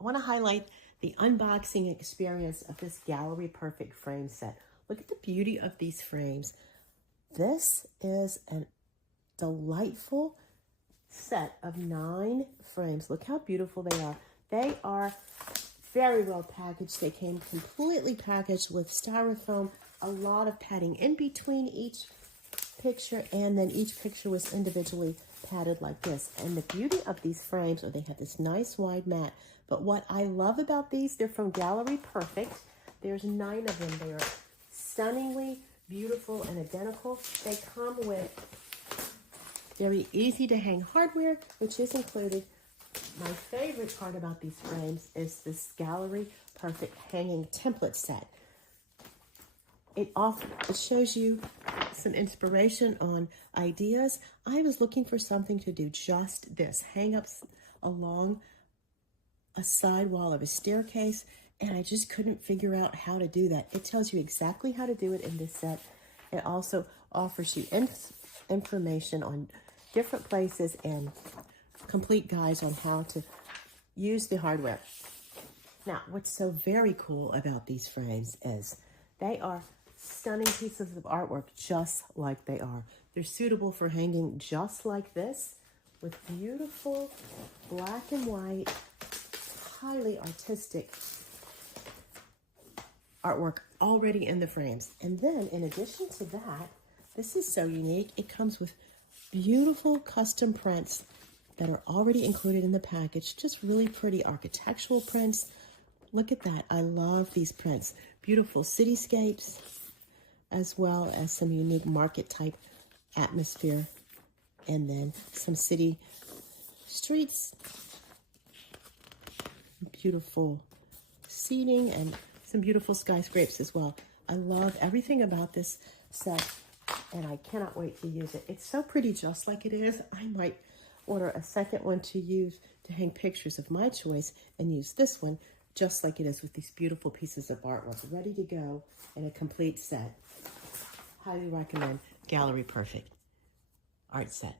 I want to highlight the unboxing experience of this Gallery Perfect frame set. Look at the beauty of these frames. This is a delightful set of 9 frames. Look how beautiful they are. They are very well packaged. They came completely packaged with styrofoam, a lot of padding in between each picture, and then each picture was individually padded like this. And the beauty of these frames are they have this nice wide mat. But what I love about these, they're from Gallery Perfect. There's 9 of them. They are stunningly beautiful and identical. They come with very easy to hang hardware, which is included. My favorite part about these frames is this Gallery Perfect hanging template set. It shows you some inspiration on ideas. I was looking for something to do just this, hang up along a side wall of a staircase, and I just couldn't figure out how to do that. It tells you exactly how to do it in this set. It also offers you information on different places and complete guides on how to use the hardware. Now, what's so very cool about these frames is they are stunning pieces of artwork just like they are. They're suitable for hanging just like this with beautiful black and white, highly artistic artwork already in the frames. And then in addition to that, this is so unique. It comes with beautiful custom prints that are already included in the package. Just really pretty architectural prints. Look at that. I love these prints. Beautiful cityscapes, as well as some unique market type atmosphere. And then some city streets. Beautiful seating and some beautiful skyscrapers as well. I love everything about this set, and I cannot wait to use it. It's so pretty just like it is. I might order a second one to use to hang pictures of my choice and use this one just like it is with these beautiful pieces of artwork ready to go in a complete set. Highly recommend Gallery Perfect art set.